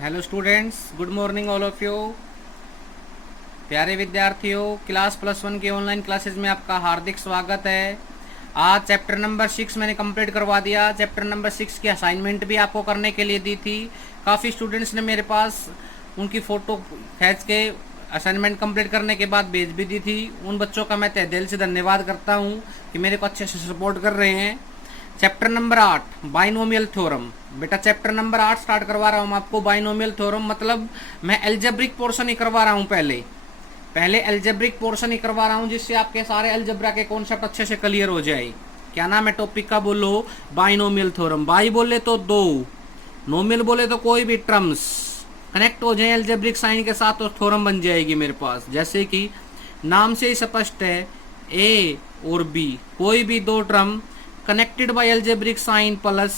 Hello students, good morning all of you. प्यारे विद्यार्थियों, class +1 के ऑनलाइन क्लासेस में आपका हार्दिक स्वागत है। आज चैप्टर नंबर 6 मैंने कंप्लीट करवा दिया। चैप्टर नंबर 6 की असाइनमेंट भी आपको करने के लिए दी थी। काफ़ी स्टूडेंट्स ने मेरे पास उनकी फ़ोटो खींच के असाइनमेंट कंप्लीट करने के बाद भेज भी दी थी। उन बच्चों का मैं तहे दिल से धन्यवाद करता हूँ कि मेरे को अच्छे से सपोर्ट कर रहे हैं। Chapter number 8 binomial theorem. बेटा चैप्टर नंबर 8 स्टार्ट करवा रहा हूँ आपको। बाइनोमियल थ्योरम मतलब मैं एल्जेब्रिक पोर्शन ही करवा रहा हूँ। पहले एल्जेब्रिक पोर्शन ही करवा रहा हूँ, जिससे आपके सारे एल्जेब्रा के कॉन्सेप्ट अच्छे से क्लियर हो जाए। क्या नाम है टॉपिक का बोलो? Binomial theorem. बाई बोले तो दो, नोमियल बोले तो कोई भी टर्म्स कनेक्ट हो जाए एल्जेब्रिक साइन के साथ तो थ्योरम बन जाएगी मेरे पास। जैसे कि नाम से ही स्पष्ट है, ए और बी कोई भी दो term connected by algebraic sign plus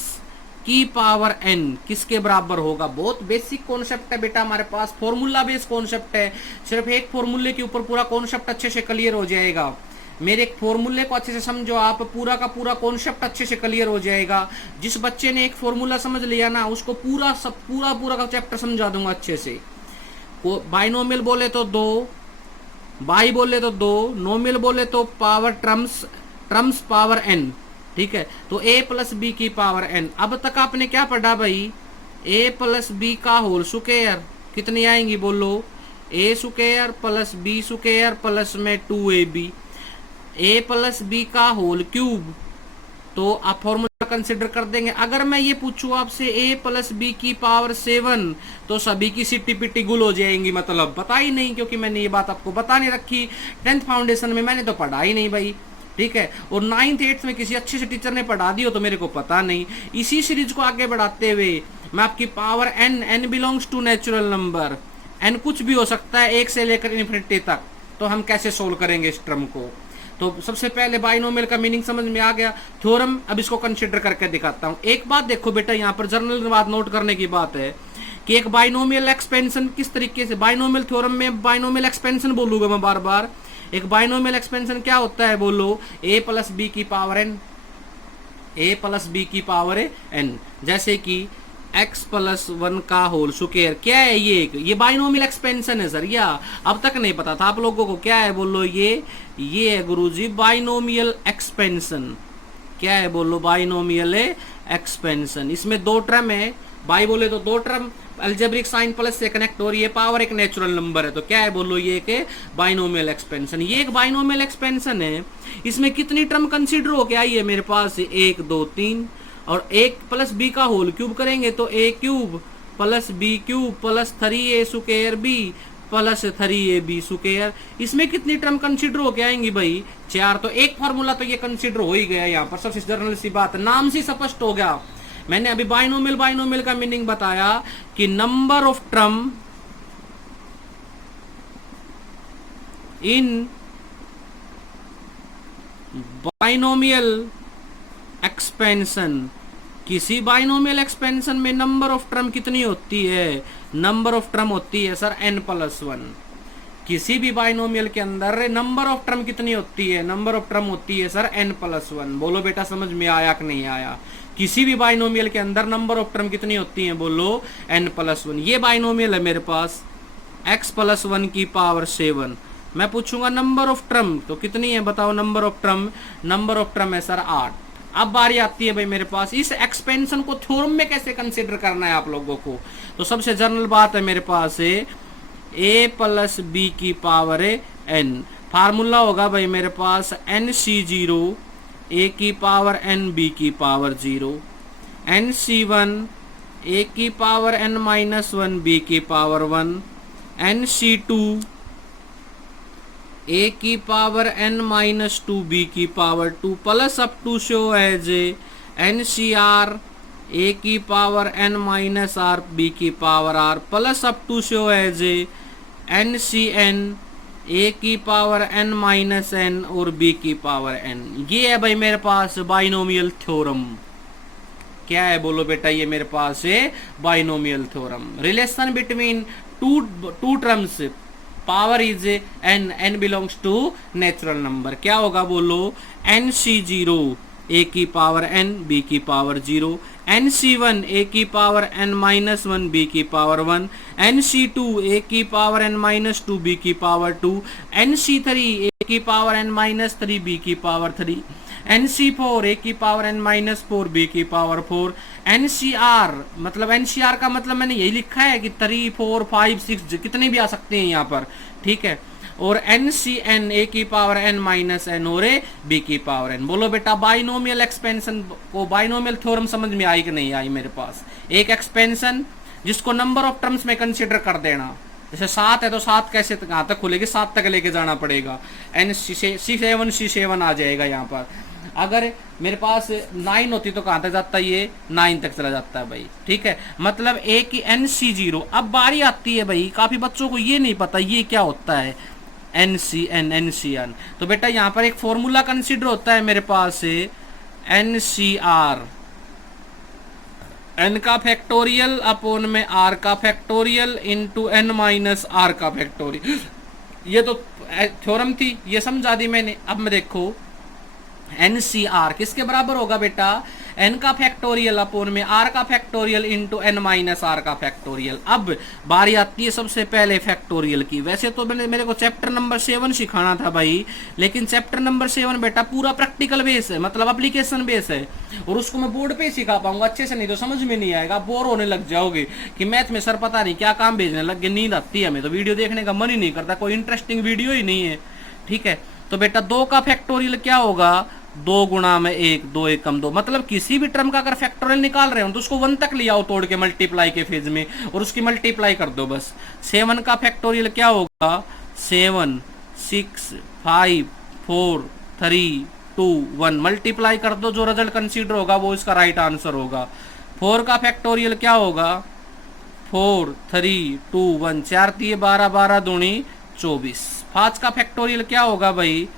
की पावर एन किसके बराबर होगा। बहुत बेसिक कॉन्सेप्ट है बेटा, हमारे पास फॉर्मूला बेस्ड कॉन्सेप्ट है। सिर्फ एक फॉर्मूले के ऊपर पूरा कॉन्सेप्ट अच्छे से क्लियर हो जाएगा। मेरे एक फॉर्मूले को अच्छे से समझो आप, पूरा का पूरा कॉन्सेप्ट अच्छे से क्लियर हो जाएगा। जिस बच्चे ने एक फॉर्मूला समझ लिया ना, उसको पूरा का चैप्टर समझा दूंगा अच्छे से। बाइनोमियल बोले तो दो, बाई बोले तो दो, नोमियल बोले तो पावर ट्रम्स पावर एन। ठीक है, तो a प्लस बी की पावर n। अब तक आपने क्या पढ़ा भाई? a प्लस बी का होल स्क्वायर कितनी आएंगी बोलो? a square plus B square plus में 2ab। a प्लस बी का होल क्यूब, तो आप फॉर्मूला कंसिडर कर देंगे। अगर मैं ये पूछूं आपसे a प्लस बी की पावर 7, तो सभी की सिट्टी पिट्टी गुल हो जाएंगी। मतलब पता ही नहीं, क्योंकि मैंने ये बात आपको बता नहीं रखी। 10th फाउंडेशन में मैंने तो पढ़ा ही नहीं भाई। ठीक है, और 9th 8th में किसी अच्छे से टीचर ने पढ़ा दी हो तो मेरे को पता नहीं। इसी सीरीज को आगे बढ़ाते हुए मैं आपकी power n belongs to natural number, n कुछ भी हो सकता है 1 से लेकर इन्फिनिटी तक, तो हम कैसे सोल्व करेंगे इस टर्म को। तो सबसे पहले बाइनोमियल का मीनिंग समझ में आ गया। थ्योरम अब इसको कंसिडर करके दिखाता हूं। एक बात देखो बेटा, यहाँ पर जर्नल बात नोट करने की बात है कि एक बाइनोमियल एक्सपेंशन किस तरीके से, बाइनोमियल थ्योरम में बाइनोमियल एक्सपेंशन बोलूंगा मैं बार बार। एक बाइनोमियल एक्सपेंशन क्या होता है बोलो? a प्लस बी की power n, a plus B की पावर n। जैसे कि x प्लस 1 का होल स्क्वायर क्या है? ये बाइनोमियल एक्सपेंशन है सर। या अब तक नहीं पता था आप लोगों को? क्या है बोलो? ये है गुरुजी बाइनोमियल एक्सपेंशन। क्या है बोलो? Binomial expansion. इसमें दो टर्म है, बाई बोले तो दो टर्म अलजेब्रिक साइन प्लस से कनेक्ट हो रही है, पावर एक नेचुरल नंबर है। तो क्या है बोलो? ये एक बाइनोमियल एक्सपेंशन। ये एक बाइनोमियल एक्सपेंशन है। इसमें कितनी टर्म कंसीडर हो के आई है मेरे पास? 1 2 3, और एक प्लस बी का होल क्यूब करेंगे तो a cube plus B cube plus 3a square B plus 3ab square. इसमें कितनी टर्म कंसीडर हो के आएंगी भाई? 4। तो एक फॉर्मूला तो ये कंसीडर हो ही गया यहाँ पर। सबसे जर्नल सी बात, नाम से स्पष्ट हो गया। मैंने अभी बाइनोमियल का मीनिंग बताया कि number of term in binomial expansion. किसी बाइनोमियल एक्सपेंशन में नंबर ऑफ टर्म कितनी होती है? नंबर ऑफ टर्म होती है सर n+1। किसी भी बाइनोमियल के अंदर नंबर ऑफ टर्म कितनी होती है? नंबर ऑफ टर्म होती है सर n+1। बोलो बेटा समझ में आया कि नहीं आया? किसी भी बाइनोमियल के अंदर नंबर ऑफ टर्म कितनी होती है? बोलो n+1। ये बाइनोमियल है मेरे पास x प्लस 1 की पावर 7। मैं पूछूंगा नंबर ऑफ टर्म तो कितनी है बताओ? नंबर ऑफ टर्म है सर 8। अब बारी आती है भाई मेरे पास इस एक्सपेंशन को थ्योरम में कैसे कंसिडर करना है आप लोगों को। तो सबसे जनरल बात है मेरे पास a प्लस बी की पावर n। फार्मूला होगा भाई मेरे पास nc0 a की पावर n b की पावर 0, nc1 a की पावर n-1 b की पावर 1, nc2 a की पावर n-2 b की power 2 plus up to show as ncr a की पावर n-r b की power r plus up to show as ncn a की power n-n और b की power n। ये है भाई मेरे पास बाइनोमियल थ्योरम। क्या है बोलो बेटा? ये मेरे पास है binomial theorem. Relation between two terms, power is n belongs to natural number. क्या होगा बोलो? nc0 a की पावर n b की power 0, N C one A की power N minus one B की power one, N C two A की power N minus two B की power two, N C three A की power N minus three B की power three, N C four A की power N minus four B की power four, N C R मतलब N C R का मतलब मैंने यही लिखा है कि 3 4 5 6 कितने भी आ सकते हैं यहाँ पर, ठीक है। और एन सी एन ए की पावर एन माइनस एन और ए बी की पावर एन। बोलो बेटा बाइनोमियल एक्सपेंशन को, बाइनोमियल थ्योरम समझ में आई कि नहीं आई मेरे पास। एक एक्सपेंशन जिसको नंबर ऑफ टर्म्स में कंसिडर कर देना, जैसे 7 है तो 7 कैसे कहाँ तक खुलेगी, 7 तक लेके जाना पड़ेगा, एन C7 आ जाएगा यहाँ पर। अगर मेरे पास 9 होती तो कहाँ तक जाता है, ये 9 तक चला जाता है भाई, ठीक है। मतलब ए की NC0। अब बारी आती है भाई, काफी बच्चों को ये नहीं पता ये क्या होता है NCN। तो बेटा यहाँ पर एक फॉर्मूला कंसिडर होता है मेरे पास NCR, n का फैक्टोरियल अपॉन में r का factorial into n minus r का फैक्टोरियल। ये तो थ्योरम थी, ये समझा दी मैंने। अब मैं देखो NCR किसके बराबर होगा बेटा, n का फैक्टोरियल अपॉन में r का factorial into n minus r का फैक्टोरियल। अब बारी आती है सबसे पहले फैक्टोरियल की। वैसे तो मेरे को चैप्टर नंबर 7 सिखाना था भाई, लेकिन चैप्टर नंबर 7 बेटा पूरा प्रैक्टिकल बेस है, मतलब एप्लीकेशन बेस है, और उसको मैं बोर्ड पे ही सिखा पाऊंगा अच्छे से, नहीं तो समझ में नहीं आएगा, बोर होने लग जाओगे कि मैथ में सर पता नहीं क्या काम भेजने लग गए, नींद आती है हमें तो वीडियो देखने का मन ही नहीं करता, कोई इंटरेस्टिंग वीडियो ही नहीं है, ठीक है। तो बेटा 2 का फैक्टोरियल क्या होगा, 2 गुणा में 1, 2 एकम 2, मतलब किसी भी टर्म का अगर फैक्टोरियल निकाल रहे हो तो उसको 1 तक ले आओ तोड़ के मल्टीप्लाई के फेज में, और उसकी मल्टीप्लाई कर दो बस। 7 का फैक्टोरियल क्या होगा, 7 6 5 4 3 2 1, मल्टीप्लाई कर दो, जो रिजल्ट कंसीडर होगा वो इसका राइट आंसर होगा। 4 का फैक्टोरियल क्या होगा, 4 3 2 1, 4 दिए 12, 12 दूनी 24। 5 का फैक्टोरियल क्या होगा भाई,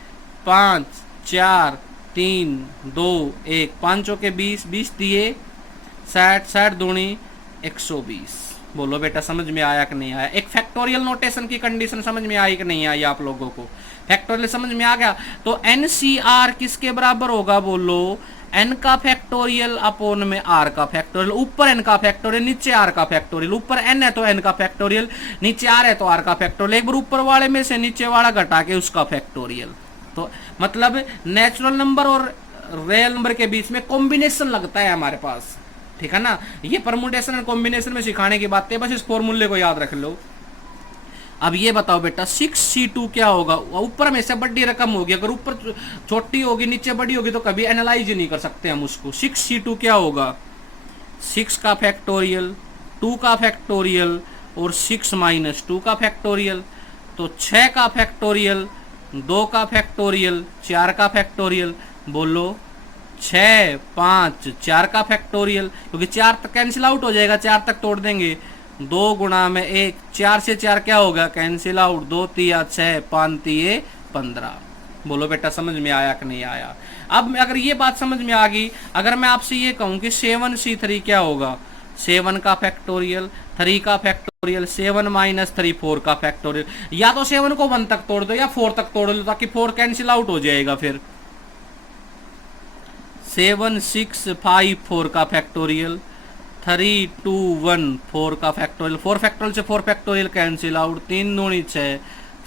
5 4 3 2 1, 5 के 20, 20 दिए 60, 60 दूनी 120। बोलो बेटा समझ में आया कि नहीं आया। एक फैक्टोरियल नोटेशन की कंडीशन समझ में आई कि नहीं आई आप लोगों को, फैक्टोरियल समझ में आ गया। तो NCR किसके बराबर होगा, बोलो n का फैक्टोरियल अपॉन में r का फैक्टोरियल, ऊपर n का फैक्टोरियल नीचे r का फैक्टोरियल, ऊपर n है तो n का फैक्टोरियल, नीचे r है तो r का फैक्टोरियल, एक बार ऊपर वाले में से नीचे वाला घटा के उसका फैक्टोरियल। तो मतलब नेचुरल नंबर और रियल नंबर के बीच में कॉम्बिनेशन लगता है हमारे पास, ठीक है ना। ये परमुटेशन और कॉम्बिनेशन में सिखाने की बात है, बस इस फॉर्मूले को याद रख लो। अब ये बताओ बेटा 6C2 क्या होगा, ऊपर में से बड़ी रकम होगी, अगर ऊपर छोटी होगी नीचे बड़ी होगी तो कभी एनालाइज ही नहीं कर सकते हम उसको। 6C2 क्या होगा, 6 का फैक्टोरियल, 2 का फैक्टोरियल और 6 माइनस 2 का फैक्टोरियल। तो 6 का फैक्टोरियल, 2 का फैक्टोरियल, 4 का फैक्टोरियल। बोलो 6 5 4 का फैक्टोरियल, क्योंकि 4 तक कैंसिल आउट हो जाएगा, 4 तक तोड़ देंगे, 2 गुणा में 1, 4 से 4 क्या होगा, कैंसिल आउट, 2 तिया 6, 5 तिये 15। बोलो बेटा समझ में आया कि नहीं आया। अब अगर ये बात समझ में आ गई, अगर मैं आपसे ये कहूं कि 7C3 क्या होगा, 7 का फैक्टोरियल, 3 का फैक्टोरियल, 7 माइनस 3 4 का फैक्टोरियल। या तो 7 को 1 तक तोड़ दो या 4 तक तोड़ लो, ताकि 4 कैंसिल आउट हो जाएगा। फिर 7 6 5 4 का फैक्टोरियल, 3 2 1 4 का फैक्टोरियल, 4 फैक्टोरियल से 4 फैक्टोरियल कैंसिल आउट, 3 दूनी 6,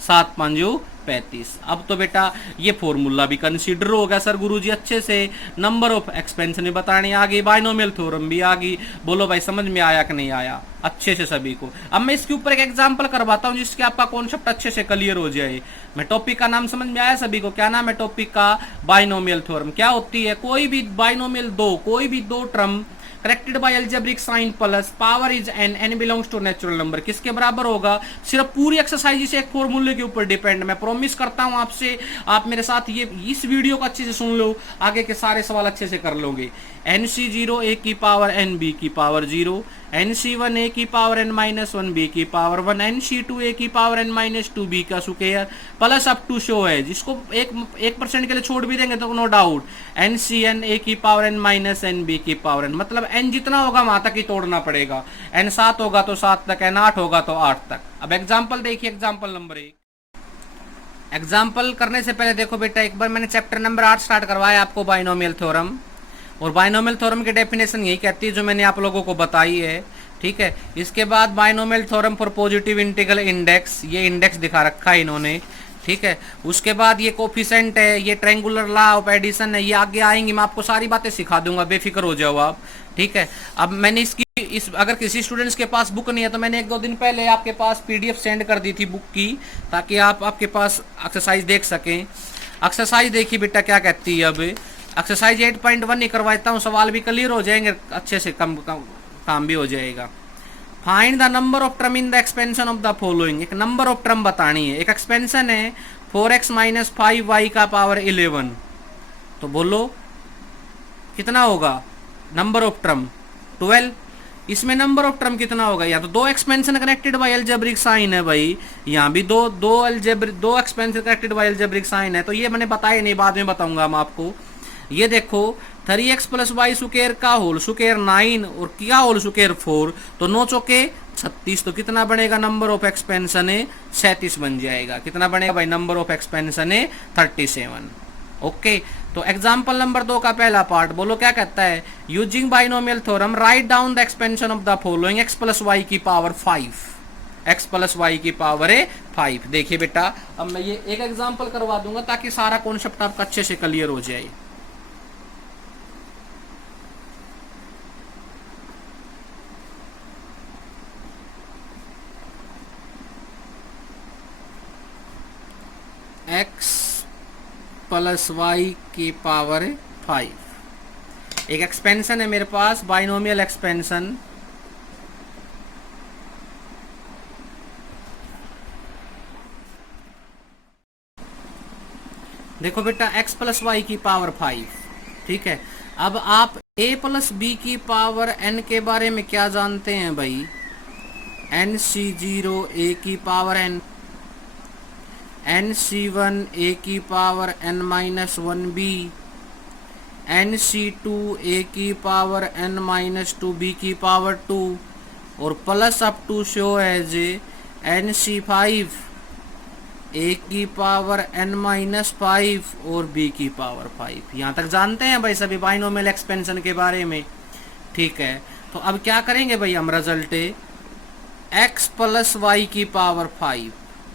7 5 35। अब तो बेटा ये फॉर्मूला भी कंसीडर हो गया सर गुरुजी अच्छे से, नंबर ऑफ एक्सपेंशन भी बतानी आ गई, बाइनोमियल थ्योरम भी आ गई। बोलो भाई समझ में आया कि नहीं आया अच्छे से सभी को। अब मैं इसके ऊपर एक एग्जांपल करवाता हूँ जिसके आपका कॉन्सेप्ट अच्छे से क्लियर हो जाए। मैं टॉपिक का नाम समझ में आया सभी को, क्या नाम है टॉपिक का, बाइनोमियल थ्योरम। क्या होती है, कोई भी बाइनोमियल कोई भी दो term corrected by algebraic sign plus power is n belongs to natural number किसके बराबर होगा। सिर्फ पूरी एक्सरसाइज इसे एक फॉर्मूले के ऊपर डिपेंड। मैं प्रॉमिस करता हूं आपसे, आप मेरे साथ ये इस वीडियो को अच्छे से सुन लो, आगे के सारे सवाल अच्छे से कर लोगे। NC0 a की पावर n b की पावर 0, NC1 a की पावर n माइनस 1 b की पावर 1, NC2 a की पावर n माइनस 2 b का square plus up to show है, जिसको 1% के लिए छोड़ भी देंगे तो नो डाउट NCn a की power n minus n b की पावर n। मतलब n जितना होगा वहां तक ही तोड़ना पड़ेगा। n 7 होगा तो 7 तक, n 8 होगा तो 8 तक। अब एग्जाम्पल देखिए, एग्जाम्पल नंबर 1। एग्जाम्पल करने से पहले देखो बेटा, एक बार मैंने चैप्टर नंबर 8 स्टार्ट करवाया आपको बाइनोमियल थ्योरम, और बाइनोमियल थ्योरम की डेफिनेशन यही कहती है जो मैंने आप लोगों को बताई है। ठीक है, इसके बाद binomial theorem for positive integral index, ये इंडेक्स दिखा रखा है इन्होंने। ठीक है, उसके बाद ये कोफिशिएंट है, ये ट्रायंगुलर लॉ ऑफ एडिशन है, ये आगे आएंगी, मैं आपको सारी बातें सिखा दूंगा, बेफिक्र हो जाओ आप। ठीक है, अब मैंने इसकी अगर किसी स्टूडेंट्स के पास बुक नहीं है तो मैंने 1-2 दिन पहले आपके पास पीडीएफ सेंड कर दी थी बुक की, ताकि आप आपके पास एक्सरसाइज देख सकें। एक्सरसाइज देखिए बेटा क्या कहती है। अब एक्सरसाइज 8.1 ही करवाता हूँ, सवाल भी क्लियर हो जाएंगे अच्छे से, काम भी हो जाएगा। Find the number of term in the expansion of the following. एक नंबर ऑफ टर्म बतानी है। एक एक्सपेंशन है 4x - 5y का पावर 11, तो बोलो कितना होगा नंबर ऑफ टर्म 12। इसमें नंबर ऑफ टर्म कितना होगा, या तो दो expansion connected by algebraic sign है भाई, यहाँ भी दो expansion connected by algebraic sign है, तो ये मैंने बताया नहीं, बाद में बताऊंगा मैं आपको। ये देखो 3x + y स्क्वायर का होल स्क्वायर 9 और क्या होल स्क्वायर 4, तो 9 चौके 36, तो कितना बनेगा नंबर ऑफ एक्सपेंशन है 37 बन जाएगा। कितना बनेगा भाई नंबर ऑफ एक्सपेंशन है 37। ओके, तो एग्जांपल नंबर 2 का पहला पार्ट बोलो क्या कहता है। Using binomial theorem write down the expansion of the following x + y की पावर 5, x + y की पावर है 5। देखिए बेटा, अब मैं ये एक एग्जांपल करवा दूंगा ताकि सारा कॉन्सेप्ट आपका अच्छे से क्लियर हो जाए। x + y की पावर 5 एक एक्सपेंशन है मेरे पास, बाइनोमियल एक्सपेंशन। देखो बेटा x + y की पावर 5। ठीक है, अब आप a + b की पावर n के बारे में क्या जानते हैं भाई। nc0 a की पावर n, nc1 a की power n - 1b, nc2 a की पावर n - 2b की पावर 2, और plus up to show as nc5 a की पावर n - 5 और b की पावर 5। यहाँ तक जानते हैं भाई सभी बाइनोमियल एक्सपेंशन के बारे में। ठीक है, तो अब क्या करेंगे भाई हम, रिजल्ट x + y की पावर 5,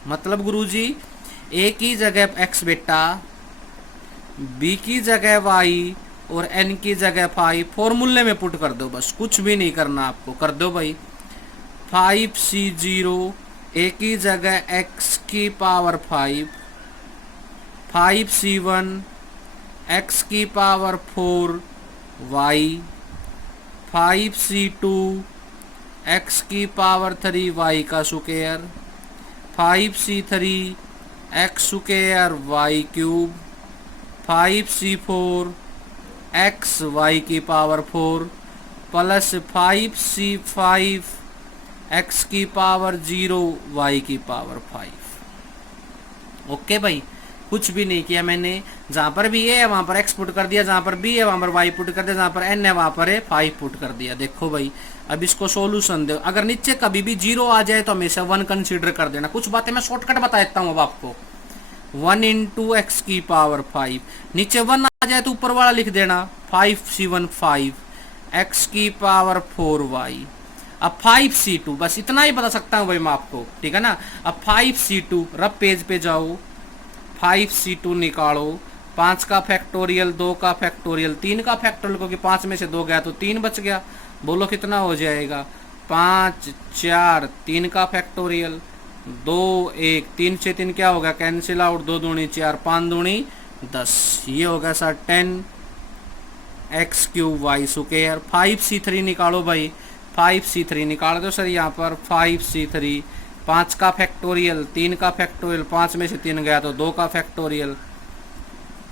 मतलब गुरुजी a की जगह x बेटा, b की जगह y और n की जगह 5 फॉर्मूले में पुट कर दो, बस कुछ भी नहीं करना आपको, कर दो भाई। 5c0 a की जगह x की पावर 5, 5c1 x की पावर 4 y, 5c2 x की पावर 3 y का square, 5c3 x square y cube, 5c4 x y की पावर 4 प्लस 5c5 x की पावर 0 y की पावर 5। ओके भाई, कुछ भी नहीं किया मैंने, जहाँ पर भी a है वहाँ पर x पुट कर दिया, जहाँ पर b है वहाँ पर y पुट कर दिया, जहाँ पर n है वहाँ पर 5 पुट कर दिया। देखो भाई, अब इसको सॉल्यूशन दो। अगर नीचे कभी भी 0 आ जाए तो हमेशा 1 कंसीडर कर देना। कुछ बातें मैं शॉर्टकट बता देता हूँ अब आपको। 1 × x की पावर 5, नीचे 1 आ जाए तो ऊपर वाला लिख देना, 5c1 5 x की पावर 4y। अब 5c2, बस इतना ही बता सकता हूँ भाई मैं आपको, ठीक है ना। अब 5c2 रब पेज पे जाओ, 5c2 निकालो, 5 का फैक्टोरियल, 2 का फैक्टोरियल, 3 का फैक्टोरियल, क्योंकि 5 में से 2 गया तो 3 बच गया। बोलो कितना हो जाएगा, 5 4 3 का फैक्टोरियल, 2 1 3 से 3 क्या होगा, कैंसिल आउट, 2 दूनी 4 5 दूनी 10, ये होगा sir 10x³ y square. 5c3 निकालो भाई, 5c3 निकाल दो सर यहाँ पर, 5c3 5 का फैक्टोरियल, 3 का फैक्टोरियल, 5 में से 3 गया तो 2 का फैक्टोरियल,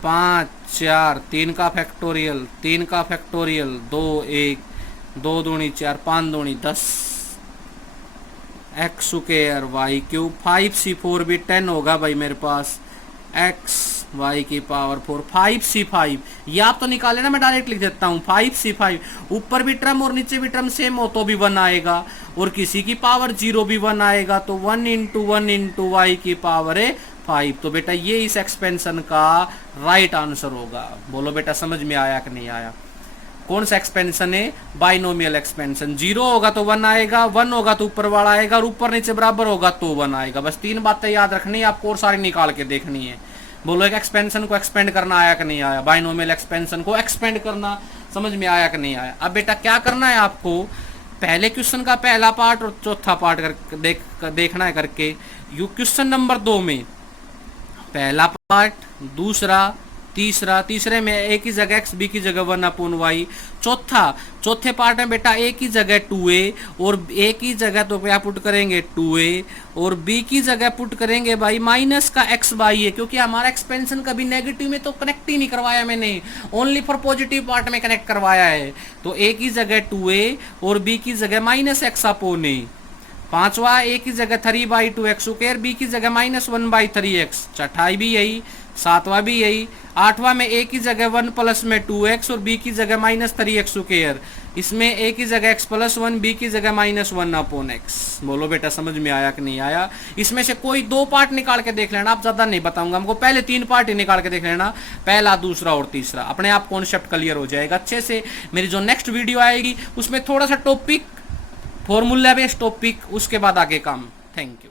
5 4 3 का फैक्टोरियल, 3 का फैक्टोरियल, 2 1 2 दूनी 4 5 दूनी 10 x² y³। 5c4 भी 10 होगा भाई मेरे पास, x y की पावर 4। 5c5 ये आप तो निकाले ना, मैं डायरेक्ट लिख देता हूँ 5c5, ऊपर भी टर्म और नीचे भी टर्म सेम हो तो भी 1 आएगा, और किसी की पावर 0 भी 1 आएगा, तो 1 × 1 × y की पावर है 5। तो बेटा ये इस एक्सपेंशन का राइट आंसर होगा। बोलो बेटा समझ में आया कि नहीं आया। कौन सा एक्सपेंशन है? Binomial expansion. 0 होगा तो 1 आएगा, 1 होगा तो ऊपर वाला आएगा, और ऊपर नीचे बराबर होगा तो 1 आएगा। बस 3 बातें याद रखनी है आपको और सारी निकाल के देखनी है। बोलो एक एक्सपेंशन को एक्सपेंड करना आया कि नहीं आया? बाइनोमियल एक्सपेंशन को एक्सपेंड करना समझ में आया कि नहीं आया? अब बेटा क्या करना है आपको, पहले क्वेश्चन का पहला पार्ट और चौथा पार्ट देखना है करके। यू क्वेश्चन नंबर 2 में पहला पार्ट, दूसरा, तीसरा, तीसरे में ए की जगह एक्स, बी की जगह 1/y, चौथे पार्ट में बेटा ए की जगह 2a, और ए की जगह तो क्या पुट करेंगे 2a, और बी की जगह पुट करेंगे भाई माइनस का x बाई है, क्योंकि हमारा एक्सपेंशन कभी नेगेटिव में तो कनेक्ट ही नहीं करवाया मैंने, ओनली फॉर पॉजिटिव पार्ट में कनेक्ट करवाया है। तो ए की जगह 2a और बी की जगह माइनस एक्स अपॉन ए। पांचवा, ए की जगह 3/2x स्क्वायर, बी की जगह -1/3x। छठा भी यही, सातवां भी यही, आठवां में ए की जगह 1 प्लस में 2x और बी की जगह -3x स्क्वायर। इसमें ए की जगह x प्लस 1, बी की जगह -1/x। बोलो बेटा समझ में आया कि नहीं आया? इसमें से कोई 2 पार्ट निकाल के देख लेना, आप ज्यादा नहीं बताऊंगा, हमको पहले 3 पार्ट ही निकाल के देख लेना, पहला, दूसरा और तीसरा, अपने आप कॉन्सेप्ट क्लियर हो जाएगा अच्छे से। मेरी जो नेक्स्ट वीडियो आएगी उसमें थोड़ा सा टॉपिक, फॉर्मूला बेस्ड टॉपिक, उसके बाद आगे काम। Thank you.